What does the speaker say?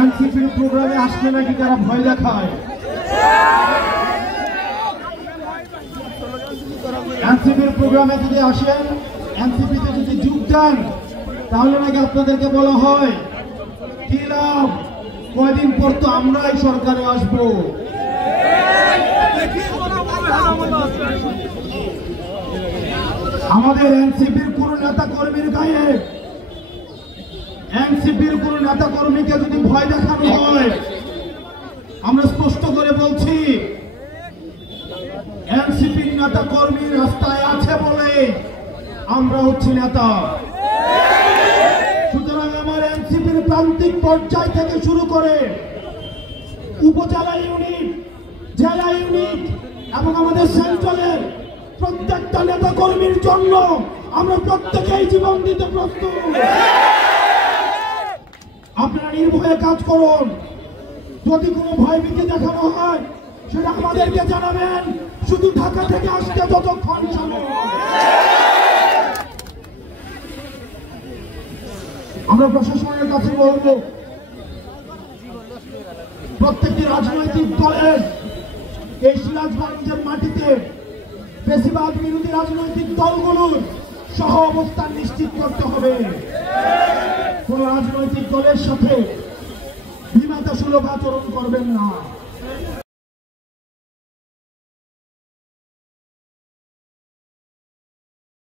এনসিপির প্রোগ্রামে আসলে নাকি তারা ভয় দেখায়। এনসিপির প্রোগ্রামে যদি আসেন, এনসিপিতে যদি যোগ দেন, তাহলে নাকি আপনাদেরকে বলা হয় কি লাভ, কয়দিন পর তো আমরাই সরকারে আসবো। আমাদের এনসিপির কোন নেতা কর্মীর গায়ে, এনসিপির কোন নেতা কর্মীকে যদি ভয় দেখানো হয়, আমরা স্পষ্ট করে বলছি এনসিপির নেতা কর্মী রাস্তায় আছে বলে আমরা হচ্ছি নেতা। সুতরাং আমার এনসিপির প্রান্তিক পর্যায় থেকে শুরু করে উপজেলা ইউনিট, জেলা ইউনিট এবং আমাদের সেন্ট্রালের প্রত্যেকটা নেতা কর্মীর জন্য আমরা প্রত্যেকেই জীবন দিতে প্রস্তুত। আপনারা নির্ভয়ে কাজ করুন। যদি কোনো ভয়ভীতি দেখানো হয় সেটা আমাদেরকে জানাবেন, শুধু ঢাকা থেকে আসতে যতক্ষণ সম্ভব। আমরা প্রশাসনের কাছে বলবো, প্রত্যেকটি রাজনৈতিক দলের এই সিরাজগঞ্জের মাটিতে বেশিরভাগ বিরোধী রাজনৈতিক দলগুলোর সহ অবস্থান নিশ্চিত করতে হবে। কোন রাজনৈতিক দলের সাথে বিমাতা সুলভ আচরণ করবেন না।